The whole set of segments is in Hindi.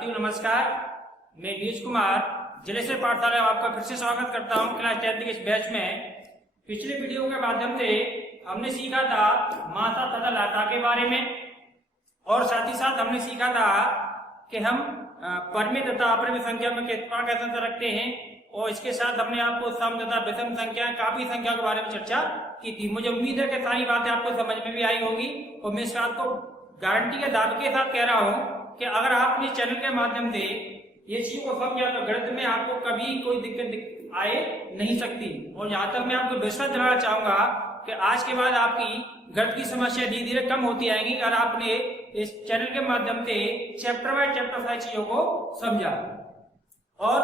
साथियों नमस्कार, मैं नीरज कुमार जलेसर पाठशाला में आपका फिर से स्वागत करता हूं क्लास 10 के इस बैच में। पिछले वीडियो के माध्यम से हमने सीखा था मात्रा तथा लाता के बारे में और साथ ही साथ हमने सीखा था कि हम परिमेय तथा अपरिमेय संख्या में किस प्रकार का संबंध रखते हैं और इसके साथ हमने आपको सम तथा विषम संख्या, काफी संख्या के बारे में चर्चा की थी। मुझे उम्मीद है कि सारी बातें आपको समझ में भी आई होगी और मैं इस बात को गारंटी के दावे के साथ कह रहा हूं कि अगर आप अपने चैनल के माध्यम से ये चीज को समझ जाए तो गणित में आपको कभी कोई दिक्कत आए नहीं सकती। और यहाँ तक मैं आपको विश्वास दिलाना चाहूंगा कि आज के बाद आपकी गणित की समस्या धीरे धीरे कम होती आएंगी अगर आपने इस चैनल के माध्यम से चैप्टर बाय चैप्टर सारी चीजों को समझा। और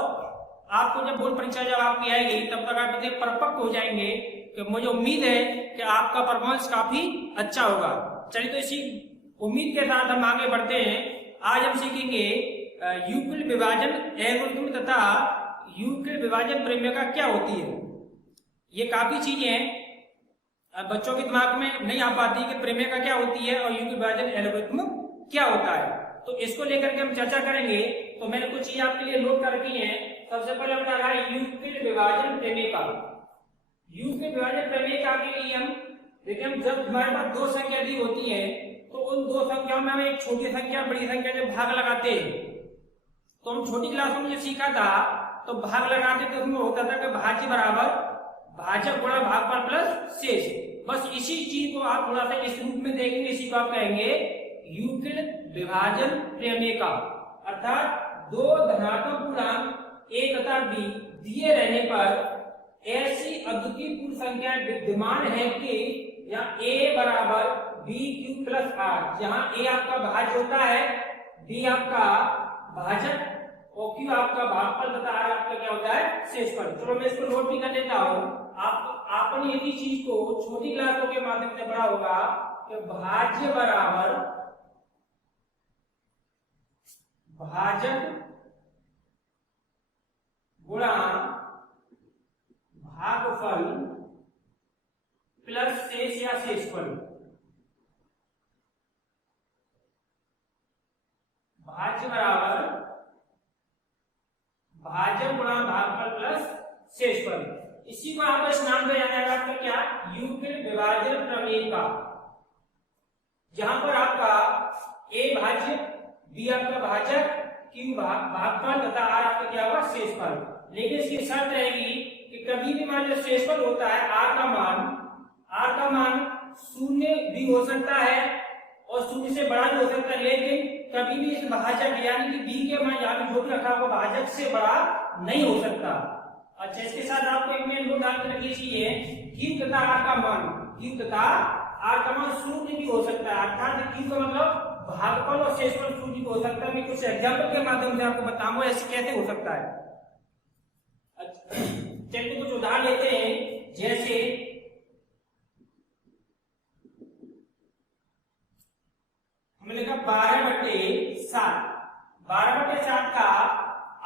आपको जब बोर्ड परीक्षा जब आपकी आएगी तब तक आप इतने परिपक्व हो जाएंगे कि मुझे उम्मीद है कि आपका परफॉर्मेंस काफी अच्छा होगा। चलिए तो इसी उम्मीद के साथ हम आगे बढ़ते हैं। आज हम सीखेंगे यूक्लिड विभाजन एल्गोरिथम तथा यूक्लिड विभाजन प्रमेय क्या होती है। ये काफी चीजें बच्चों के दिमाग में नहीं आ पाती कि प्रमेय क्या होती है और यूक्लिड विभाजन एल्गोरिथम क्या होता है। तो इसको लेकर के हम चर्चा करेंगे। तो मैंने कुछ चीजें आपके लिए नोट कर रखी है। सबसे पहले अपना रहा है यूक्लिड विभाजन प्रमेय का। यूक्लिड विभाजन प्रमेय का के लिए हम देखिए, हम जब हमारे पास दो संख्या दी होती है तो उन दो संख्याओं में हम एक छोटी संख्या बड़ी संख्या जब भाग लगाते हैं तो हम छोटी क्लासों में जो सीखा था तो भाग लगाते तो उसमें होता था कि भाज्य बराबर भाजक गुणा भागफल प्लस शेष। बस इसी चीज को आप थोड़ा सा इस रूप में देखेंगे, इसी को आप कहेंगे यूक्लिड विभाजन प्रमेय का। अर्थात दो धनात्मक पूर्णांक a तथा b दिए रहने पर ऐसी अद्वितीय पूर्ण संख्याएं विद्यमान है कि यहाँ a बराबर b क्यू प्लस r, जहाँ a आपका भाज्य होता है, b आपका भाजक और q आपका भागफल तथा r आपका क्या होता है शेषफल। चलो मैं इसको नोट भी कर देता हूँ। आपने यदि चीज को छोटी क्लासों के माध्यम से पढ़ा होगा कि भाज्य बराबर भाजक गुणा भागफल प्लस शेष या शेषफल। भाज्य बराबर भाजक गुणा भागफल प्लस शेषफल। इसी को आपको इस नाम से जाना जाता है क्या, यूक्लिड विभाजन प्रमेय का, जहां पर आपका a भाज्य, b आपका भाजक, q भागफल तथा r आपका क्या होगा शेषफल। लेकिन इसकी शर्त रहेगी कि कभी भी मान लो शेषफल होता है r का मान शून्य भी हो सकता है और शून्य से बड़ा भी हो सकता है, लेकिन कभी भी इस भाजक यानी कि b के मान यहाँ जो भी रखा हुआ भाजक से बड़ा नहीं हो सकता। अच्छा, इसके साथ आपको एक मेन नोट डाल के रखिए चाहिए q तथा r का मान शून्य भी हो सकता है। अर्थात q का मतलब भागफल और शेषफल शून्य भी हो सकता है। मैं कुछ एग्जाम्पल के माध्यम से आपको बताऊंगा ऐसे कैसे हो सकता है। अच्छा, चलिए कुछ उदाहरण लेते हैं। जैसे हमने लिखा 12/7। 12/7 का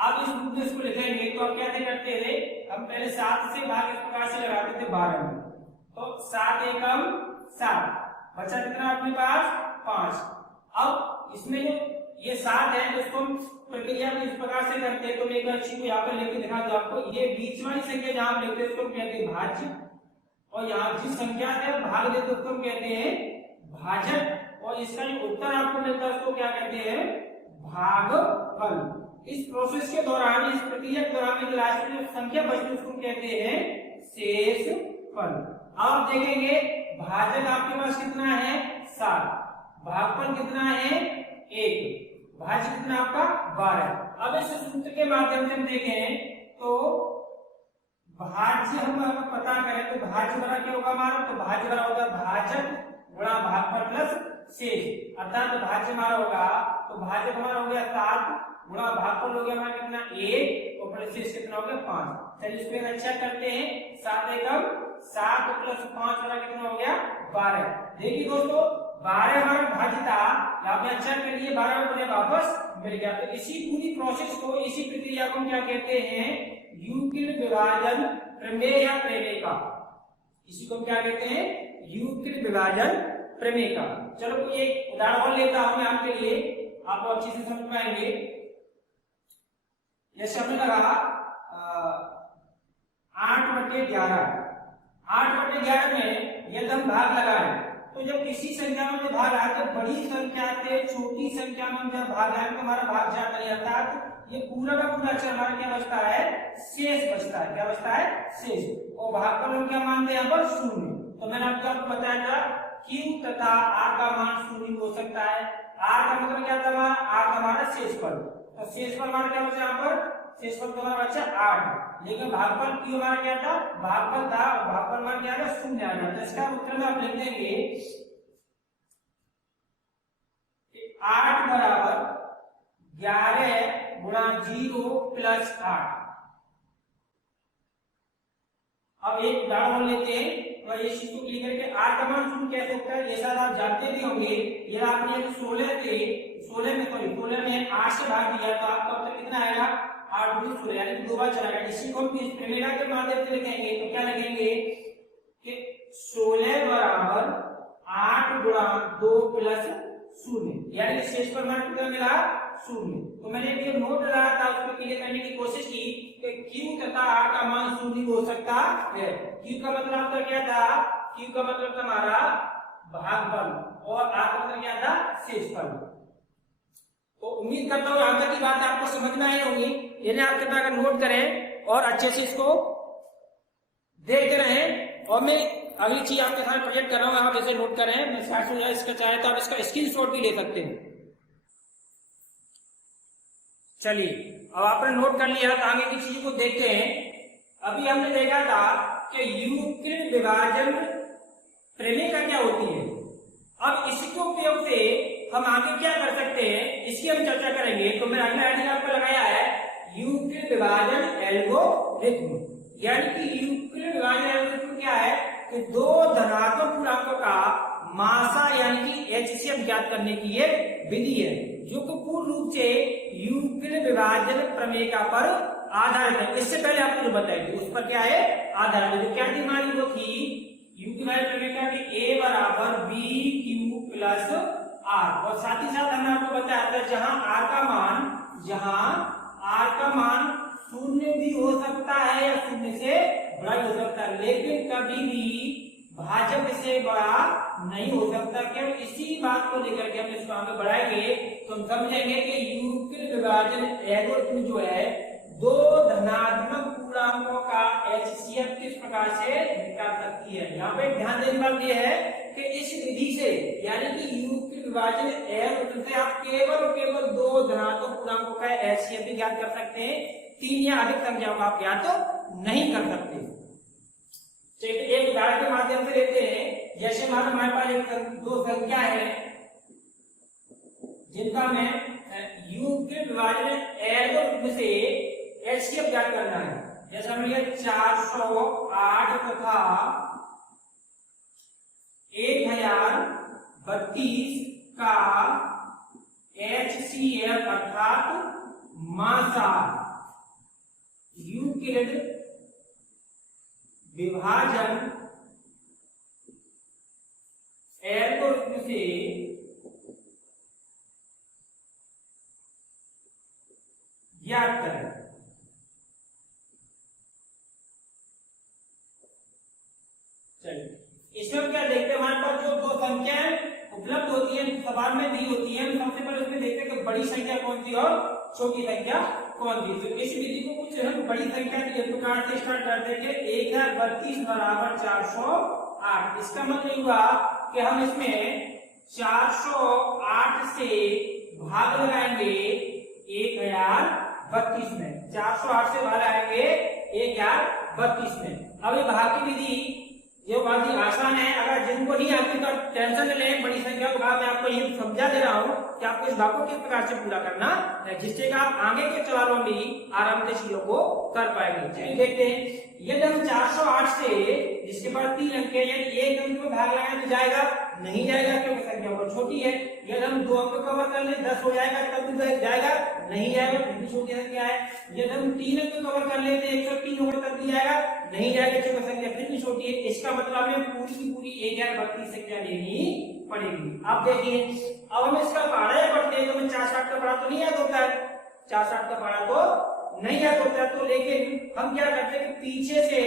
आप इस रूप में इसको लिखेंगे तो आप कैसे करते थे, हम पहले 7 से भाग इस प्रकार से लगाते थे 12 में। तो 7 एकम 7, बचा कितना अपने पास 5। अब इसमें जो ये 7 है तो इसको हम प्रक्रिया में इस प्रकार से करते हैं। तो मैं एक अच्छी को यहाँ पर लेके दिखा दूं आपको। ये बीच वाली संख्या जहां आप लिखते हैं उसको कहते हैं भाज्य, और यहाँ जिस संख्या से भाग देते उसको हम कहते हैं भाजक, और इसका जो उत्तर आपको मिलता है उसको क्या कहते हैं भागफल। इस प्रोसेस के दौरान, इस प्रक्रिया के दौरान लास्ट में जो संख्या बचती है उसको कहते हैं शेषफल। आप देखेंगे भाजक आपके पास कितना है 7, भागफल कितना है 1, भाज्य कितना आपका 12। अब इस सूत्र के माध्यम से हम देखें तो भाज्य हम अगर पता करें तो भाज्य बड़ा क्या होगा हमारा, तो भाज्य बड़ा होगा भाजक गुणा भागफल प्लस शेष। अर्थात भाज्य हमारा होगा तो भाजक हमारा हो गया 7 गुणा भागफल हो गया हमारा कितना 1 और प्लस शेष कितना हो गया 5। चलिए इसको अच्छा करते हैं। 7 एकम 7 प्लस 5 वाला कितना हो गया 12। देखिए दोस्तों 12 हमारा भाज्य था, यहाँ पे अच्छा कर लिए 12 में वापस मिल गया। तो इसी पूरी प्रोसेस को, इसी प्रक्रिया को क्या कहते हैं यूक्लिड विभाजन प्रमेय या प्रमेय का। इसी को क्या कहते हैं यूक्लिड विभाजन प्रमेय का। चलो एक उदाहरण और लेता हूं मैं आपके लिए, आप अच्छे से समझ पाएंगे। जैसे हमने लगा 8/11, 8/11 में यदि हम भाग लगाए तो जब किसी संख्या में जो भाग आए तो बड़ी संख्या से छोटी संख्या में जब भाग आए तो हमारा भाग जाता नहीं, अर्थात ये पूरा का पूरा अक्षर हमारा क्या बचता है, शेष बचता है। क्या बचता है, शेष। और भागफल हम क्या मानते हैं यहाँ पर, 0। तो मैंने आपको बताया था Q तथा R का मान 0 हो सकता है। R का मतलब क्या था हमारा, R हमारा शेषफल, तो शेषफल हमारा क्या बचा यहाँ पर, शेषफल तो हमारा बचा 8, लेकिन भागफल Q हमारा क्या था, भागफल था, भागफल हमारा क्या था, 0 आ जाता है। इसका उत्तर में आप लिख देंगे 8 बराबर 11 गुणा 0 प्लस 8। अब एक उदाहरण लेते हैं और ये चीज को क्लियर करके 8 का मान 0 कैसे होता है, ये शायद आप जानते भी होंगे। ये आपने 16 में 8 से भाग दिया तो आपका उत्तर कितना आएगा, 8 × 16, यानी 2 बार चला गया। इसी को हम इस फॉर्मूला के माध्यम से लिखेंगे तो क्या लिखेंगे कि 16 बराबर 8 गुणा 2 प्लस 0, यानी शेष पर मान कितना मिला, 0। तो मैंने ये नोट लगाया था, उसको क्लियर करने की कोशिश की कि Q तथा R का मान 0 हो सकता है। Q का मतलब आपका क्या था, Q का मतलब था हमारा भागफल और R का मतलब क्या था, शेषफल। तो उम्मीद करता हूँ यहाँ तक की बात आपको समझ में आई होगी। इन्हें आप कृपया कर नोट करें और अच्छे से इसको देखते रहें। और मैं अगली चीज आपके साथ प्रोजेक्ट कर रहा हूँ, आप इसे नोट करें। मैं साथ में इसका चाहे तो आप इसका स्क्रीनशॉट भी ले सकते हैं। चलिए, अब आपने नोट कर लिया तो आगे की चीजों को देखते हैं। अभी हमने देखा था कि यूक्लिड विभाजन प्रमेय क्या होती है। अब इसके उपयोग से हम आगे क्या कर सकते हैं, इसकी हम चर्चा करेंगे। तो मैंने अगला हेडिंग आपको लगाया है यूक्लिड विभाजन एल्गोरिथम, यानी कि यूक्लिड विभाजन एल्गोरिथम क्या है कि दो धनात्मक पूर्णांकों का मासा यानी कि HCF ज्ञात करने की एक विधि है, जो कि पूर्ण रूप से यूक्लिड विभाजन प्रमेय का पर आधारित है। इससे पहले आपको जो बताई थी उस पर क्या है, आधारित है। जो क्या थी हमारी, वो थी यूक्लिड विभाजन प्रमेय का कि A बराबर BQ प्लस R, और साथ ही साथ हमने आपको बताया था जहां R का मान 0 भी हो सकता है या 0 से बड़ा हो सकता है, लेकिन कभी भी भाजक से बड़ा नहीं हो सकता। केवल इसी बात को लेकर के हम इसको आगे बढ़ाएंगे तो हम समझेंगे कि यूक्लिड विभाजन एल्गोरिथम जो है दो धनात्मक पूर्णांकों का HCF किस प्रकार से निकाल सकती है। यहाँ पे ध्यान देने वाली ये है कि इस विधि से यानी कि यूक्लिड विभाजन एल्गोरिथम से आप केवल दो धनात्मक पूर्णांकों का HCF भी ज्ञात कर सकते हैं, 3 या अधिक संख्याओं का आप ज्ञात तो नहीं कर सकते। एक उदाहरण के माध्यम से लेते हैं। जैसे हमारे पास दो संख्या है जिनका हमें यूक्लिड विभाजन एल्गोरिथम से HCF ज्ञात करना है। जैसे हम लिया 408 तथा 1032 का HCF अर्थात मासा यूक्लिड विभाजन एल्गोरिथम से ज्ञात करें। चलिए, इसमें क्या देखते हैं, हमारे पास जो दो संख्याएं उपलब्ध होती है सवाल में दी होती है, सबसे पहले उसमें देखते हैं कि बड़ी संख्या कौन सी और छोटी संख्या कौन सी। तो इस विधि को कुछ हम बड़ी संख्या के प्रकार से स्टार्ट कर देंगे। 1032 बराबर 408। इसका मतलब हुआ कि हम इसमें 408 से भाग लगाएंगे 1032 में, 408 से भाग लगाएंगे 1032 में। अब ये भाग की विधि ये बहुत ही आसान है। अगर जिनको नहीं आती तो टेंशन न लें, बड़ी संख्या को भाग मैं आपको ये समझा दे रहा हूँ कि आपको इस भाग को किस प्रकार से पूरा करना है, जिससे आप आगे के सवालों में भी आराम से चीजों को कर पाएंगे। चलिए देखते हैं। यदि हम 408 से जिसके पास 3 अंक है यानी 1 अंक में भाग लगाया तो जाएगा नहीं जाएगा क्योंकि संख्या बहुत छोटी है। यदि हम 2 अंक कवर कर ले 10 हो जाएगा तब भी जाएगा नहीं जाएगा, फिर भी छोटी संख्या है। यदि हम 3 अंक कवर कर लेते 103 होगा तब भी जाएगा नहीं जाएगा क्योंकि संख्या फिर भी छोटी है। इसका मतलब हमें पूरी की पूरी 1032 संख्या लेनी पड़ेगी। अब देखिए, अब हम इसका पहाड़ा पढ़ते हैं तो हमें 460 का पहाड़ा तो नहीं याद होता है, 460 का पहाड़ा तो नहीं याद होता तो लेकिन हम क्या करते हैं कि पीछे से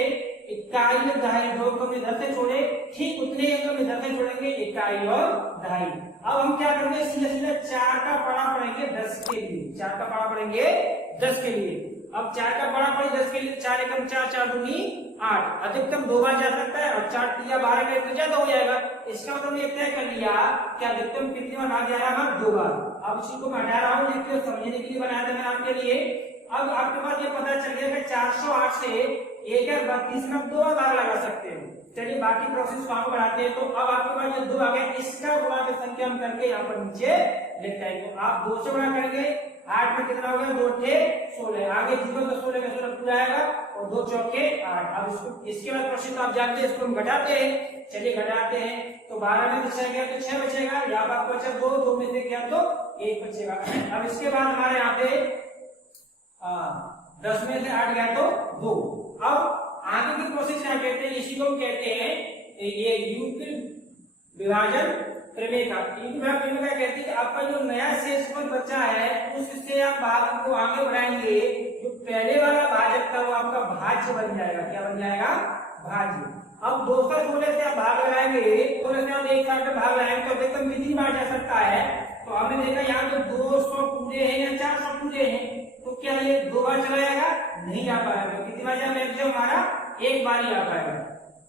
इकाई और दहाई दो को हम इधर से छोड़े, ठीक उतने ही हम इधर से छोड़ेंगे इकाई और दहाई। अब हम क्या करेंगे, सीधा सीधा 4 का पड़ा पड़ेंगे 10 के लिए, 4 का पड़ा पड़ेंगे 10 के लिए। अब 4 का पड़ा पड़े 10 के लिए, 4 एकम 4, 4 दूनी 8, अधिकतम 2 बार जा सकता है और 4 तिया 12 का इतना ज्यादा हो जाएगा। इसका मतलब ये तय कर लिया कि अधिकतम कितनी बार भाग जाएगा हमारा 2 बार। अब इसी को मैं हटा रहा हूँ देखिए समझने के लिए बनाया था मैंने आपके लिए। अब आपके पास ये पता चल गया कि 408 से 1032 में 2 बार भाग लगा सकते हैं। चलिए बाकी प्रोसेस को हम बढ़ाते हैं। तो अब आपके पास जो 2 आ गया, इसका गुणा की संख्या हम करके यहाँ पर नीचे लेते हैं। तो आप 2 से गुणा करेंगे, 8 में कितना हो गया, 2 टे 16, आगे जीवन तो 16 में 16 पूरा आएगा और 2 चौके 8। अब इसको इसके बाद प्रोसेस आप जानते हैं, इसको हम घटाते हैं। चलिए घटाते हैं, तो 12 में से गया तो 6 बचेगा, यहाँ पर बचा 2, 2 में से गया तो 1 बचेगा। अब इसके बाद हमारे यहाँ पे 10 में से 8 गया तो 2। अब आगे की प्रोसेस क्या कहते हैं, इसी को हम कहते हैं ये यूक्लिड विभाजन प्रमेय का। यूक्लिड विभाजन प्रमेय का कहते हैं कि आपका जो नया शेषफल बचा है उससे आप भाग को आगे बढ़ाएंगे, जो पहले वाला भाजक था वो आपका भाज्य बन जाएगा। क्या बन जाएगा, भाज्य। अब 216 से आप भाग लगाएंगे, 16 से आप एक साथ में भाग लगाएंगे तो अधिकतम कितनी बार जा सकता है। तो हमने देखा यहाँ पे 200 पूरे हैं या 400 पूरे हैं, तो क्या ये 2 बार चला जाएगा, नहीं आ पाएगा। कितनी बार जाएगा, हमारा 1 बार ही आ पाएगा।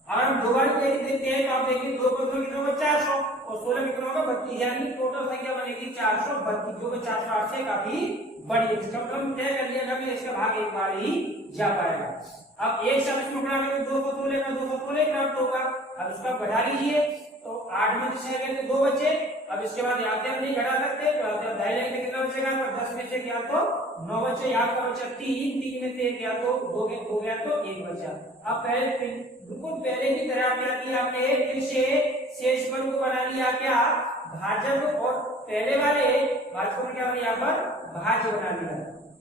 अगर हम 2 बार देखते हैं तो आप देखिए 2 को कितना होगा 400 और 16 कितना होगा 32, यानी टोटल संख्या बनेगी 432, जो 408 से काफी बड़ी है। इसका मतलब तय कर लिया कि इसका भाग 1 बार ही जा पाएगा। अब एक शब्द में गुणा करेंगे 216 का 216 प्राप्त होगा। अब इसका बढ़ा लीजिए, तो 8 में से 6 गए तो 2 बचे। अब इसके बाद यहाँ से हम नहीं घटा सकते, तो दाई लाइन में कितना बचेगा, 10 में से गया तो 9 बचे, यहाँ का बचा 3, 3 में से गया तो 2 गया तो 1 बचा। अब पहले बिल्कुल पहले की तरह क्या किया आपने, फिर से शेषफल को बना लिया क्या, भाजक, और पहले वाले भाजकों में क्या बना यहाँ पर भाज्य बना लिया,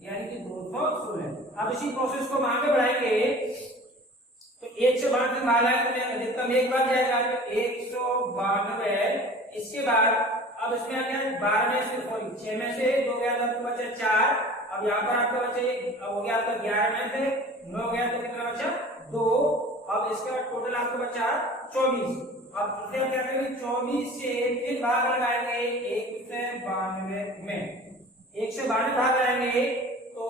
यानी कि 216। अब इसी प्रोसेस को हम आगे बढ़ाएंगे, तो 1 से 12 तक भाग आएगा तो अधिकतम 1 बार जाएगा, तो 192। इसके बाद अब इसमें आ गया 12 में से सॉरी 6 में से 2 गया तो बचा 4। अब यहाँ पर आपका बचे हो गया आपका 11 में से 9 गया तो कितना बचा 2। अब इसके बाद टोटल आपको बचा 24। अब इसे क्या करेंगे, 24 से फिर भाग लगाएंगे 1 से 92 में, 1 से 92 भाग लगाएंगे तो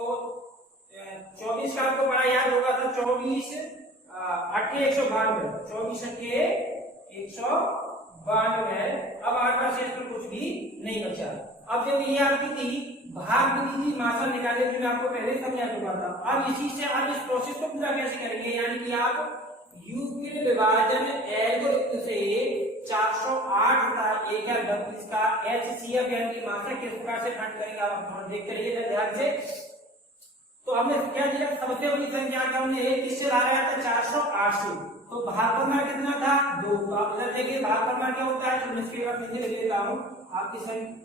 24 का आपको बड़ा याद होगा था, 24 8 192, 24 के 192। अब हमारे पास इसमें कुछ भी नहीं बचा। अब जब ये आपकी थी भाग की मात्रा निकाले, जो मैं आपको पहले समझा चुका था। अब इसी से आप इस प्रोसेस को पूरा कैसे करेंगे, यानी कि आप यूक्लिड विभाजन एल्गोरिथम से 408 था 1032 का HCF यानी कि मात्रा किस प्रकार से खंड करेंगे, आप देखते रहिए ध्यान से। तो हमने क्या किया, सबसे बड़ी संख्या का हमने किससे भागा था, 408 से। तो भागफल कितना था 2। तो आप इधर देखिए भागफल क्या होता है, तो मैं इसके बाद नीचे लिख लेता हूं आपकी संख्या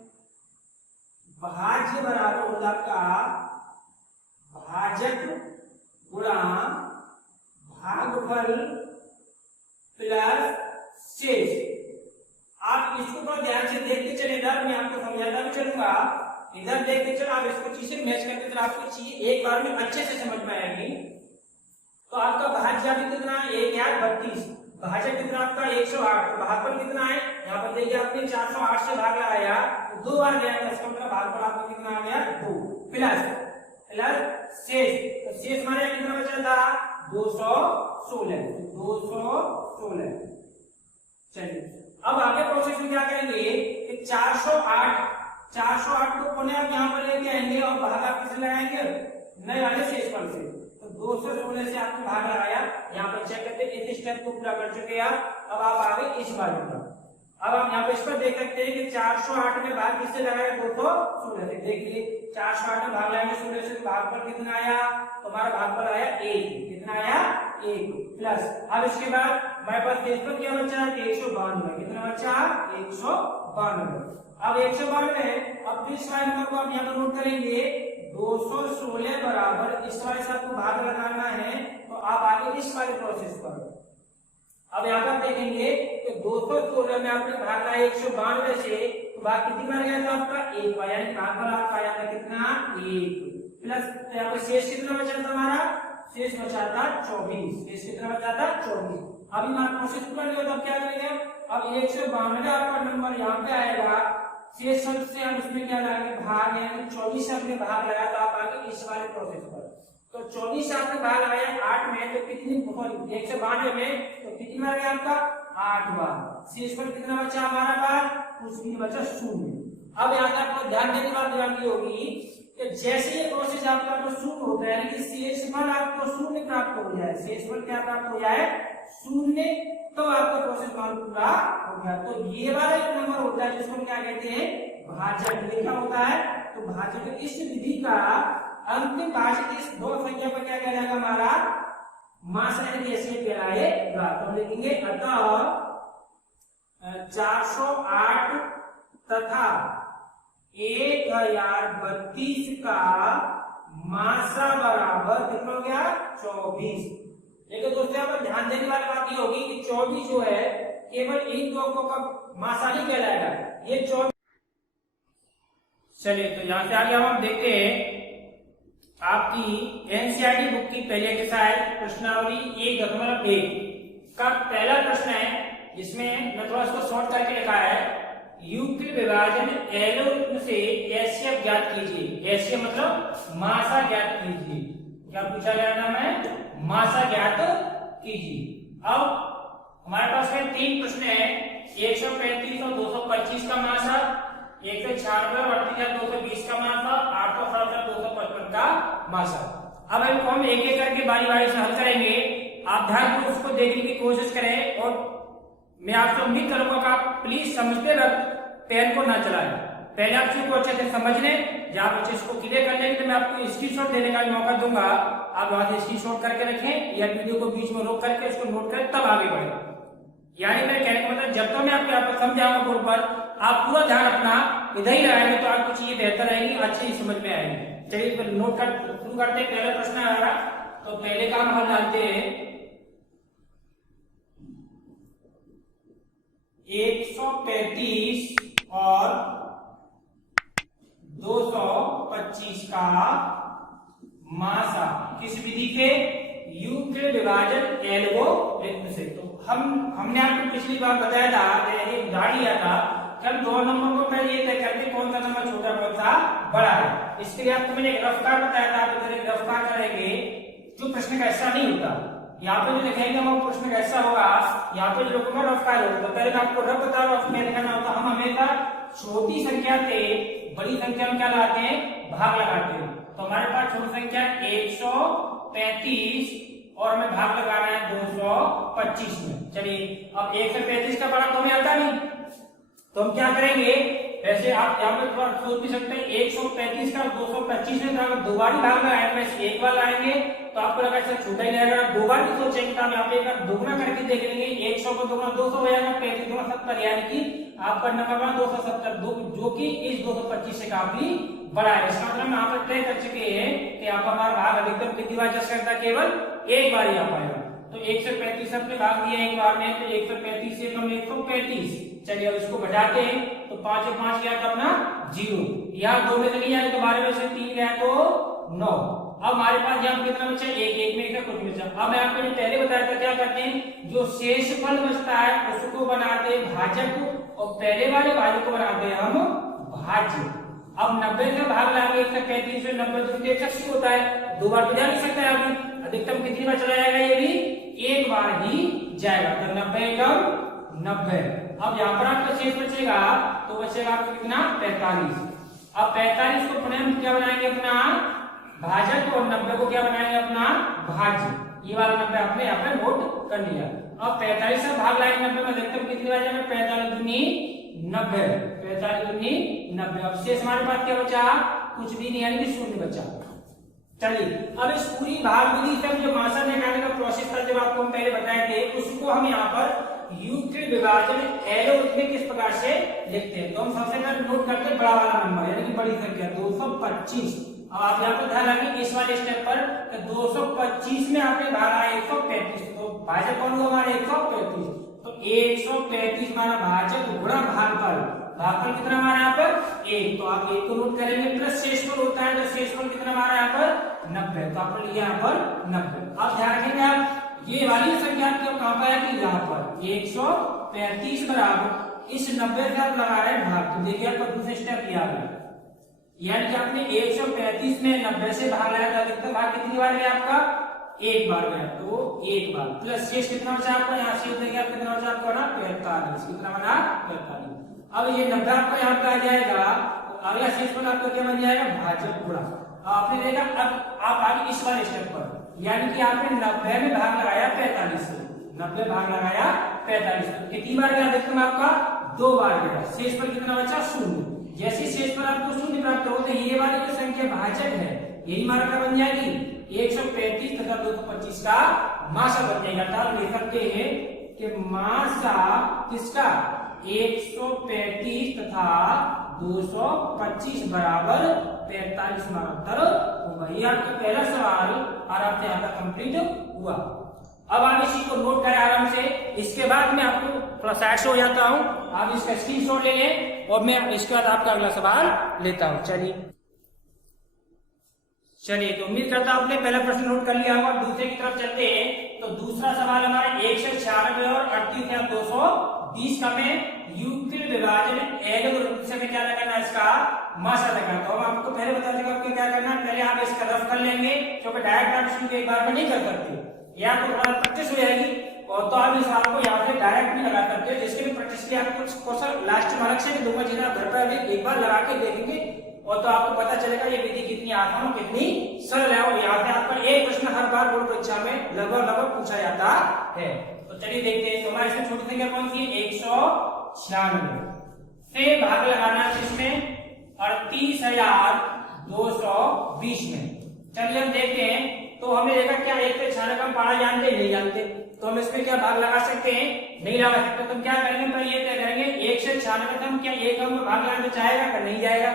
भाज्य बराबर होता का भाजक गुणा भागफल प्लस शेष। आप इसको थोड़ा ध्यान से देखते चले, इधर मैं आपको समझाता भी चलूंगा, इधर देखते चलो, आप इसको चीजें मैच करते चलो, आपको चीज एक बार में अच्छे से समझ में आएगी। तो आपका भाज्य भी कितना है 1/32, भाजक कितना आपका 108, भागफल कितना है, यहाँ पर देखिए आपने 408 से भाग लगाया तो 2 बार गया, इसका मतलब भागफल आपको कितना आ गया 2 प्लस शेष। तो शेष हमारे कितना बचा था 216। चलिए अब आगे प्रोसेस में क्या करेंगे कि 408 को पुनः आप यहाँ पर लेके आएंगे और भाग आप किसे लगाएंगे, नए वाले शेषफल से। तो 216 से आपने भाग लगाया, यहाँ पर चेक करते हैं इस स्टेप को पूरा कर चुके हैं। अब आप आगे इस बाजू पर, अब आप यहाँ पे इस पर देख सकते हैं कि 408 में भाग किससे लगाया 216 से। देखिए 408 में भाग लगाएंगे 16 से, भागफल कितना आया, तो हमारा भागफल आया 1। कितना आया 1 प्लस। अब इसके बाद हमारे पास शेषफल क्या बचा 192। कितना बचा 192। अब 192 अब इस वाले नंबर को आप यहाँ पर नोट करेंगे 216 बराबर इस वाले से आपको भाग लगाना है, तो आप आगे इस वाले प्रोसेस पर। अब यहाँ पर देखेंगे कि 216 में आपने भाग लगाया 192 से, तो भाग कितनी बार गया था आपका 1 बार, यानी भागफल आपका आया था कितना 1। प्लस यहाँ पे शेष कितना बचा था हमारा, शेष बचा था 24, शेष कितना बचा था 24। अभी मान प्रोसेस पूरा नहीं होता, अब क्या करेंगे, अब 192 आपका नंबर यहाँ पे आएगा, शेष शब्द से हम उसमें क्या लगाएंगे, भाग, यानी 24 से हमने भाग लगाया, तो आप आगे इस वाले प्रोसेस पर, तो 24 से आपने भाग लगाया 8 में, तो कितनी 192 में, तो कितनी बार गया आपका 8 बार, शेष पर कितना बचा हमारा बार, कुछ भी बचा 0। अब यहाँ तक आपको ध्यान देने वाली बात ये होगी कि जैसे ये प्रोसेस आपका तो 0 होता है, यानी कि शेषफल आपको 0 प्राप्त हो जाए, शेषफल क्या प्राप्त हो जाए 0, तो आपका प्रोसेस मान पूरा हो गया। तो ये वाला एक नंबर होता है जिसको क्या कहते हैं, भाजक, लिखा होता है। तो भाजक इस विधि का अंतिम भाजक इस दो संख्या पर क्या कहलाएगा, हमारा मासाएं कैसे कहलाएगा, तो हम लिखेंगे अतः 408 तथा 1032 का मासा बराबर कितना हो गया 24। लेकिन दोस्तों यहाँ पर ध्यान देने वाली बात ये होगी कि 24 जो है केवल इन दो अंकों का मासा नहीं कहलाएगा, ये 24। चलिए तो यहाँ से आगे हम देखते हैं आपकी एनसीईआरटी बुक की पहले एक्सरसाइज प्रश्नावली 1.1 का पहला प्रश्न है, जिसमें मैं थोड़ा इसको शॉर्ट करके लिखा है, यूक्लिड विभाजन एलोरिथ्म से एचसीएफ ज्ञात कीजिए। एचसीएफ मतलब मासा ज्ञात कीजिए। क्या पूछा गया नाम है, मासा ज्ञात कीजिए। अब हमारे पास में 3 प्रश्न है, 135 और 225 का मासा, 196 और 220 का मासा, 867 255 का मासा। अब इनको हम एक एक करके बारी बारी से हल करेंगे। आप ध्यान से उसको देखने की कोशिश करें और मैं आपसे उम्मीद करूंगा कि आप प्लीज समझते वक्त पेन को ना चलाएं। पहले आप चीज को अच्छे से समझ लें, जब आप इसको क्लियर कर लेंगे तो मैं आपको स्क्रीनशॉट देने का मौका दूंगा। आप वहां से स्क्रीनशॉट करके रखें या वीडियो को बीच में रोक करके इसको नोट करें, तब आगे बढ़े। यानी मैं कहने का मतलब जब तक मैं आपको यहाँ पर समझाऊंगा बोर्ड पर, आप पूरा ध्यान अपना इधर ही लगाएंगे तो आपको चीजें बेहतर रहेंगी, अच्छी ही समझ में आएंगी। चलिए फिर नोट कर शुरू करते हैं। पहला प्रश्न आ रहा, तो पहले का हम हल डालते हैं 135 और 225 का मासा किस विधि के, यूक्लिड विभाजन एल्गोरिथ्म से। तो हमने आपको पिछली बार बताया था, एक गाड़ी लिया था कि हम 2 नंबर को पहले ये तय करते कौन सा नंबर छोटा कौन सा बड़ा है। इसके लिए आपको मैंने एक रफ्तार बताया था, आप इधर रफ्तार करेंगे जो प्रश्न का ऐसा नहीं होता। यहाँ पे जो लिखेंगे हम प्रश्न कैसा होगा, यहाँ पे जो लिखूंगा रफ्तार होगा। तो पहले मैं आपको रफ बता रहा हूँ, लिखना होता हम हमेशा छोटी संख्या से बड़ी संख्या में क्या लगाते हैं, भाग लगाते हैं। तो हमारे पास छोटी संख्या 135 और हमें भाग लगाना है 225 में। चलिए अब 135 का बड़ा तो हमें आता नहीं, तो हम क्या करेंगे, वैसे आप यहाँ पे थोड़ा सोच भी सकते हैं 135 का 225 में अगर 2 बार भाग लगाएंगे, वैसे 1 बार लाएंगे तो आपको लगा इससे छोटा ही रहेगा। 2 बार भी सोचेंगे तो हम यहाँ पे एक दोगुना करके देख लेंगे, 100 को दोगुना 200 हो जाएगा, 35 दूना 70, यानी कि आपका नंबर बना 270, जो कि इस 225 से काफी बड़ा है। इसका मतलब हम यहाँ पर तय कर चुके हैं कि आप हमारा भाग अधिकतम कितनी बार जा सकता है, केवल 1 बार ही आ पाएगा। तो 135 अपने भाग दिया एक बार में, तो 135 से कम 135। चलिए अब इसको घटाते हैं, तो 5 और 5 गया तो अपना 0, यहाँ 2 में चली जाए तो 12 में से 3 गया तो 9। अब हमारे पास यहाँ कितना बचा, 1 में का कुछ बचा। अब मैं आपको पहले बताया था क्या करते हैं, जो शेषफल बचता है उसको बनाते हैं भाजक और पहले वाले भाजक को बनाते हैं हम भाज्य। अब 90 का भाग लाएंगे 135 से, 90 तो एक्स होता है, 2 बार तो जा नहीं सकता है। अभी अधिकतम कितनी बार चला जाएगा, ये भी 1 बार ही जाएगा। तो 90 कम 90। अब यहाँ पर आपका शेष बचेगा, तो बचेगा आपको कितना 45। अब 45 को पुनः हम क्या बनाएंगे, अपना भाजक, और 90 को क्या बनाएंगे, अपना भाज्य। ये वाला 90 आपने यहाँ पे नोट कर लिया। अब 45 से भाग लाएंगे 90 में, अधिकतम कितनी बार जाएगा, 45 दूनी 90, 45 दूनी 90। अब शेष हमारे पास क्या बचा, कुछ भी नहीं, यानी कि 0 बचा। चलिए अब इस पूरी भाग विधि से जो मासा निकालने का प्रोसेस था, जब आपको हम पहले बताए थे, उसको हम यहाँ पर यूक्लिड विभाजन एलोरिथ्म किस प्रकार से लिखते हैं। तो हम सबसे पहले नोट करते हैं बड़ा वाला नंबर, यानी कि बड़ी संख्या 225। अब आप यहाँ पर ध्यान रखें इस वाले स्टेप पर, तो 225 में आपने भागा 135, तो भाजक कौन हुआ हमारा 135। तो 135 हमारा भाजक गुणा भागफल, भागफल कितना हमारा यहाँ पर 1, तो आप 1 को नोट करेंगे, प्लस शेषफल होता है तो शेषफल कितना हमारा यहाँ पर 90, तो आपने लिया यहाँ पर 90। अब ध्यान रखेंगे आप ये वाली संख्या आपको कहां पर है कि यहाँ पर 135 बराबर इस 90 से आप लगा रहे हैं भाग, तो देखिए आपका दूसरा स्टेप किया गया, यानी कि आपने 135 में 90 से भाग लगाया तो अधिकतम भाग कितनी बार गया आपका 1 बार गया, तो 1 बार प्लस शेष कितना बचा आपका यहाँ से देखिए कितना बचा आपका ना 45, कितना बना 45। अब ये 90 आपका यहाँ पे आ जाएगा, अगला शेषफल आपका क्या बन जाएगा भाजक गुणा। आपने देखा अब आप आगे इस वाले स्टेप पर, यानी कि आपने 90 में भाग लगाया 45 से, 90 भाग लगाया 45 से, कितनी बार गया अधिकतम आपका 2 बार गया, शेषफल कितना बचा 0। जैसे शेषफल आपको 0 प्राप्त हो तो ये वाली जो संख्या भाजक है यही मात्रा बन जाएगी 135 तथा 225 का मासा बन जाएगा। तो लिख सकते हैं कि मासा किसका 135 तथा 225 बराबर 45 हमारा उत्तर होगा। ये आपका पहला सवाल आराम से यहाँ तक कंप्लीट हुआ। अब आप इसी को नोट करें आराम से, इसके बाद मैं आपको थोड़ा साइड से हो जाता हूँ, आप इसका स्क्रीनशॉट ले लें और मैं इसके बाद आपका अगला सवाल लेता हूँ। चलिए तो उम्मीद करता हूं आपने पहला प्रश्न नोट कर लिया होगा। दूसरे की तरफ चलते हैं तो दूसरा सवाल हमारा 196 और 38 या 220 का में यूक्लिड विभाजन एलॉगरिथम से क्या लगाना है इसका मासा लगाना। तो हम आपको पहले बता देंगे आपको क्या करना है, पहले आप इसका रफ कर लेंगे क्योंकि डायरेक्ट आप इसको एक बार में नहीं कर सकते, या तो थोड़ा प्रैक्टिस हो जाएगी और तो आप इस बात को यहाँ पे डायरेक्ट भी लगा सकते हो, जिसके भी प्रैक्टिस के लिए आपको कुछ क्वेश्चन लास्ट में अलग से भी दूंगा जिन्हें आप घर पर भी एक बार लगा के देखेंगे और तो आपको पता चलेगा ये विधि कितनी आसान और कितनी सरल है। और यहाँ पे आपका एक प्रश्न हर बार बोर्ड परीक्षा में लगभग पूछा जाता है। तो चलिए देखते हैं, तो हमारे इसमें छोटी संख्या कौन सी है 196 से भाग लगाना है इसमें 38,220 में। चलिए हम देखते हैं, तो हमने देखा क्या 196 का हम पारा जानते नहीं जानते, तो हम इसमें क्या भाग लगा सकते हैं नहीं लगा सकते, तो हम क्या करेंगे पहले ये तय करेंगे 196 हम क्या एक अंक में भाग लगाना तो चाहेगा कि नहीं जाएगा,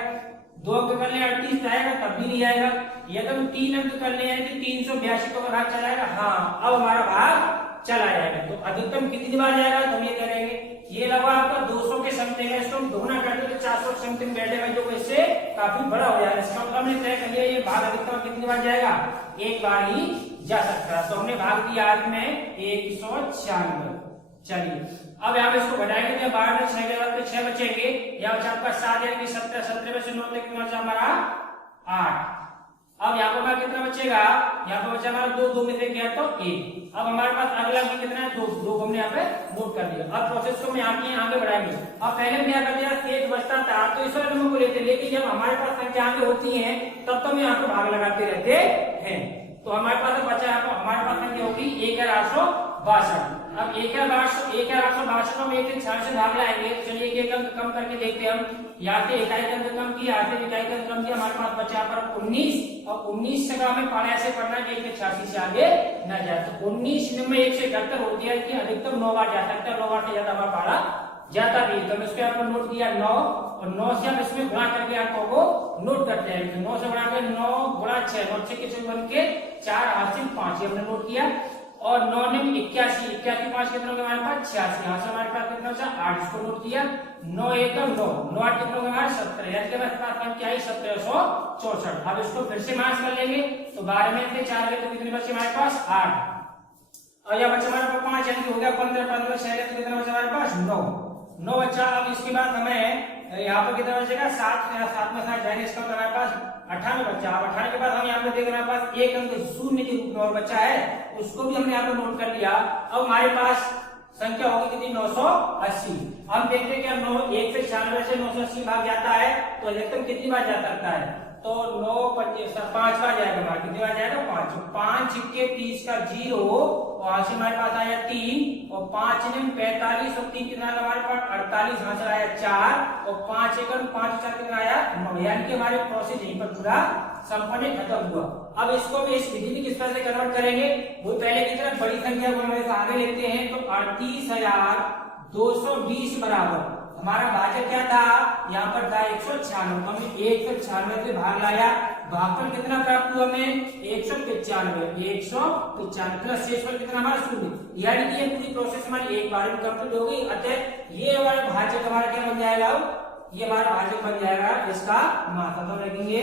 2 अंक कर ले 38 जाएगा तब भी नहीं जाएगा, या तो हम 3 अंक कर ले यानी 382 का भाग चला जाएगा, हाँ अब हमारा भाग चला जाएगा। तो अधिकतम कितनी बार जाएगा तो हम ये करेंगे, ये लगा आपका 200 के समथिंग है, इसको दोगुना कर दो तो 400 के समथिंग बैठेगा जो इससे काफी बड़ा हो जाएगा। इसका मतलब हमने तय कर लिया ये भाग अधिकतम कितनी बार जाएगा एक बार ही जा सकता है। तो हमने भाग दिया आज में 196। चलिए अब आप इसको घटाएंगे तो 12 में 6 के बाद 6 बचेंगे, या बचा आपका 7 यानी 17, 17 में से 9 कितना बचा हमारा 8। अब यहाँ पर कितना बचेगा, यहाँ पर बचा हमारा 2 में से गया तो 1। अब हमारे पास अगला में कितना है 2 हमने यहाँ पे नोट कर दिया। अब प्रोसेस को हम यहाँ के आगे बढ़ाएंगे। अब पहले हम क्या करते हैं शेष बचता था तो इस वाले नंबर को लेते, लेकिन जब हमारे पास संख्या आगे होती है तब तो हम यहाँ पे भाग लगाते रहते हैं। तो हमारे पास बचा यहाँ पर हमारे पास संख्या होगी 1,862। अब 1,862 में 1 से 6 से भाग लाएंगे, चलिए एक अंक कम करके देखते हैं हम, यहाँ से इकाई अंक कम किया, यहाँ से इकाई अंक कम किया, हमारे पास बचा पर 19 और 19 से हमें पाना ऐसे पढ़ना है 186 से आगे न जाए। तो 19 में 1 से 71 होती है कि अधिकतम 9 बार जा सकता है, 9 बार से ज्यादा हमारा पारा जाता भी। तो इसके आपको नोट किया 9 और 9 से आप इसमें गुणा करके अंकों को नोट करते हैं। तो 9 से गुणा कर 9 गुणा 6 और 6 के बन के 4 हासिल 5 ये हमने नोट किया, और 9 ने 81, 81 5 कितना होगा हमारे पास 86, यहाँ से हमारे पास कितना बचा 8, इसको नोट किया 9 1 9 9 8 कितना होगा हमारे 17, यानी कि हमारे पास क्या है 1764। अब इसको फिर से माइनस कर लेंगे तो 12 में से 4 गए तो कितने बचे हमारे पास 8, और यहाँ बचा हमारे पास 5 यानी हो गया 15, 15 6 गए तो कितना बचा हमारे पास 9 बचा। अब इसके बाद हमें यहाँ पर कितना बचेगा 7 में 7 जाएंगे, इसका हमारे पास 98 बचा। अब 98 के बाद हम यहाँ पे देख हमारे पास एक अंक 0 के रूप में और बचा है, उसको भी हमने यहाँ पे नोट कर लिया। अब हमारे पास संख्या होगी कितनी 980। हम देखते हैं कि 1 से 96 से 980 भाग जाता है तो अधिकतम कितनी बार जा सकता है, तो 9 5 बार जाएगा हमारा, कितनी बार जाएगा 5, 5 छिक्के 30 का 0 और यहाँ से हमारे पास आया 3 और 5 ने 45 और 3 कितना हमारे पास 48, यहाँ से आया 4 और 5 एकड़ 5 4 कितना आया 9, यानी कि हमारे प्रोसेस यहीं पर पूरा संपन्न खत्म हुआ। अब इसको भी इस विधि में किस तरह से कन्वर्ट करेंगे, वो पहले की तरह बड़ी संख्या को हम आगे लेते हैं। तो 38,220 बराबर हमारा भाजक क्या था यहाँ पर था 196, तो हमने 196 से भाग लाया, भागफल कितना प्राप्त हुआ हमें 195 प्लस शेषफल कितना हमारा 0, यानी कि ये पूरी प्रोसेस हमारी एक बार में कंप्लीट हो गई। अतः ये हमारा भाजक हमारा क्या बन जाएगा ये हमारा भाजक बन जाएगा इसका मासा। तो लिखेंगे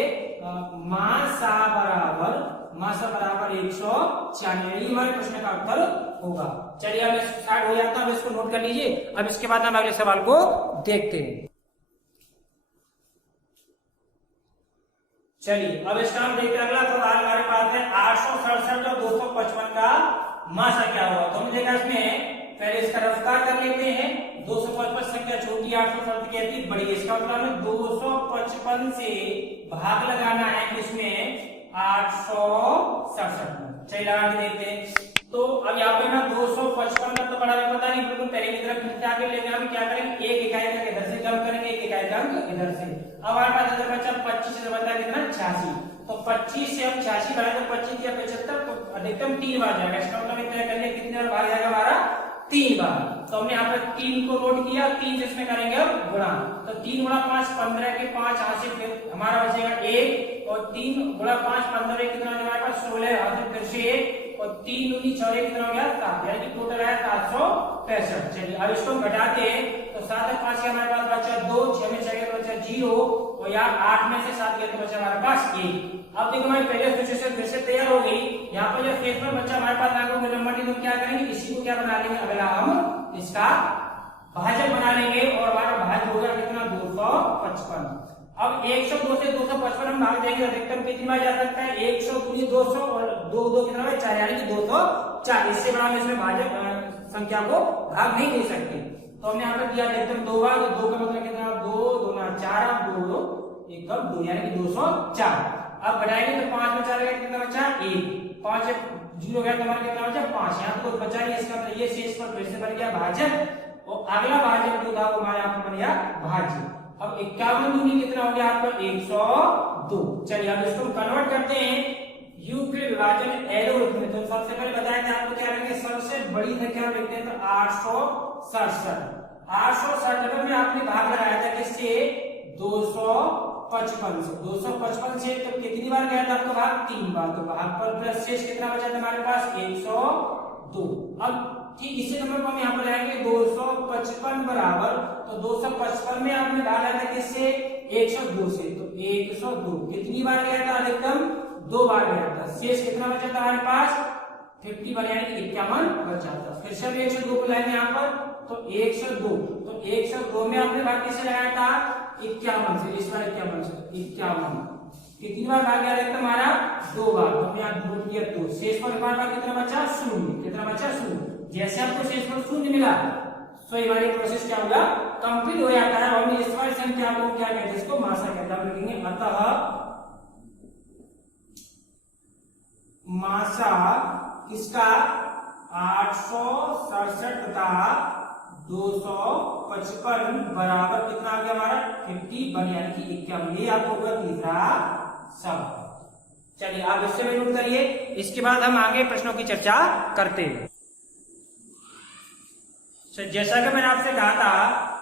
मासा बराबर 196, ये हमारे प्रश्न का उत्तर होगा। चलिए अब स्टार्ट हो जाता है, अब इसको नोट कर लीजिए। अब इसके बाद हम अगले सवाल को देखते हैं। चलिए अब इसका हम देखते हैं अगला सवाल हमारे पास है 867 और 255 का मासा क्या हुआ। तो हमने देखा इसमें पहले इसका रफ्तार कर लेते हैं। 255 संख्या छोटी, 867 कहती बड़ी। इसका मतलब है 255 से भाग लगाना है किसमें, 867 में। चलिए लगा के देखते हैं। तो अब यहाँ पे ना 255 का तो बड़ा पता नहीं, बिल्कुल पहले की तरफ खींचा के लेंगे। हम क्या करेंगे, एक इकाई अंक इधर से कम करेंगे, एक इकाई अंक इधर से। अब हमारे पास इधर बचा 25 से बचा कितना, 86। तो 25 से हम 86 बढ़ाए तो 25 या 75, तो अधिकतम 3 बार जाएगा। इसका मतलब तय कर लिया कितने बार भाग जाएगा हमारा, 3 बार। तो हमने यहाँ पर 3 को नोट किया, 3 से इसमें करेंगे अब गुणा। तो 3 गुणा 5 15 के 5 यहाँ से फिर हमारा बचेगा 1, और 3 गुणा 5 15 कितना हमारे पास 16, यहाँ से फिर से 1, और 3 दूनी 6 कितना हो गया 7, यानी कि टोटल है 765। चलिए अब इसको घटाते हैं। तो 7 और 5 के हमारे पास बचा 2, 6 में 6 के बचा 0, और यहाँ 8 में से 7 के तो बचा हमारे पास 1। अब देखो हमारी पहले सिचुएशन फिर से तैयार हो गई। यहाँ पर जो शेष में बच्चा हमारे पास आगे नंबर डी, तो क्या करेंगे, इसी को क्या बना लेंगे, अगला हम इसका भाजक बना लेंगे, और हमारा भाज्य होगा कितना, 255। अब 102 से 255 हम भाग देंगे, अधिकतम कितनी बार जा सकता है, 100 दूनी 200, और 2 2 कितना है 4, यानी कि 204। इससे बड़ा हम इसमें भाजक संख्या को भाग नहीं दे सकते। तो हमने यहाँ पर दिया अधिकतम 2 बार, तो 2 का मतलब कितना, 2 2 4, 2 1 2, यानी कि 204। अब बढ़ाएंगे तो 5 में 4 गया कितना बचा, 1, 5 0 गया तो हमारा कितना बचा 5। यहाँ तो कुछ बचा नहीं, इसका मतलब ये शेष पर फिर से बन गया भाजक, और अगला भाजक जो था वो हमारे यहाँ पर बन गया भाज्य। अब 51 दूनी कितना हो गया आपका, 102। चलिए अब इसको कन्वर्ट करते हैं यूक्लिड विभाजन एलोगरिथम में। तो सबसे पहले बताया था आपको क्या करेंगे, सबसे बड़ी संख्या लिखते हैं तो 867। 867 में आपने भाग लगाया था किससे, 255 से। 255 से तो कितनी बार गया था आपका भाग, 3 बार। तो भाग पर प्लस शेष कितना बचा था हमारे पास, 102। अब ठीक इसी नंबर को हम यहाँ पर लाएंगे 255 बराबर, तो 255 में आपने भाग लगाया था किससे, 102 से। तो 102 कितनी बार गया था, अधिकतम 2 बार गया था। शेष कितना बचा था हमारे पास, 51, यानी कि 51 बचा था। फिर से हम 102 को लाएंगे यहाँ पर, तो 102, तो 102 में आपने भाग किससे लगाया था, 51 से। इस बार 51 से, 51 कितनी बार भाग गया था हमारा, 2 बार। तो हमने यहाँ नोट किया 2। शेष पर हमारे पास कितना बचा, 0। कितना बचा, 0। जैसे आपको शेष पर 0 मिला, तो हमारी प्रोसेस क्या होगा, कंप्लीट हो जाता है। और इस वाली संख्या को क्या कहते हैं, इसको मासा कहते हैं। लिखेंगे अतः मासा इसका 867 तथा 255 बराबर कितना आ गया हमारा, 51, यानी कि 51। ये आपको होगा तीसरा सवाल। चलिए आप इससे भी नोट करिए, इसके बाद हम आगे प्रश्नों की चर्चा करते हैं। जैसा कि मैंने आपसे कहा था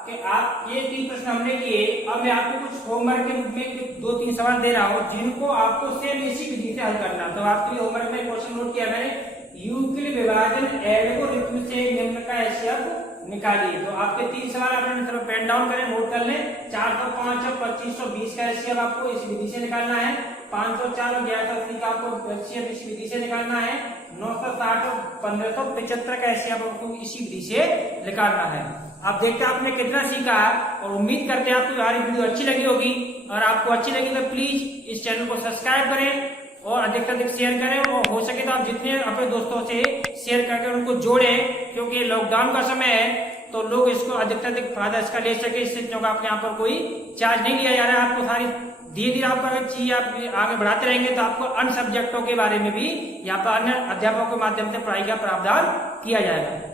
कि आप ये 3 प्रश्न हमने किए। अब मैं आपको कुछ होमवर्क के रूप में 2-3 सवाल दे रहा हूँ, जिनको आपको सेम इसी विधि से हल करना। तो आपके लिए होमवर्क में क्वेश्चन नोट किया मैंने, यूक्लिड विभाजन एल्गोरिथम से निम्न का एचसीएफ निकालिए। तो आपके 3 सवाल आपने पेन डाउन करें, नोट कर लें। 405 और 2520 का एचसीएफ आपको इस विधि से निकालना है। 504 और 1180 का आपको एचसीएफ इस विधि से निकालना है। 960 और 1575 का एचसीएफ आपको इसी विधि से निकालना है। आप देखते हैं आपने कितना सीखा, और उम्मीद करते हैं आपको हमारी वीडियो अच्छी लगी होगी। और आपको अच्छी लगी तो प्लीज इस चैनल को सब्सक्राइब करें और अधिक से अधिक शेयर करें, और हो सके तो आप जितने अपने दोस्तों से शेयर करके उनको जोड़ें, क्योंकि लॉकडाउन का समय है तो लोग इसको अधिक से अधिक फायदा इसका ले सके। इससे क्योंकि आपके यहाँ पर कोई चार्ज नहीं लिया जा रहा है। आपको सारी धीरे धीरे आपको अगर चीज आप आगे बढ़ाते रहेंगे तो आपको अन्य सब्जेक्टों के बारे में भी यहाँ पर अन्य अध्यापकों के माध्यम से पढ़ाई का प्रावधान किया जाएगा।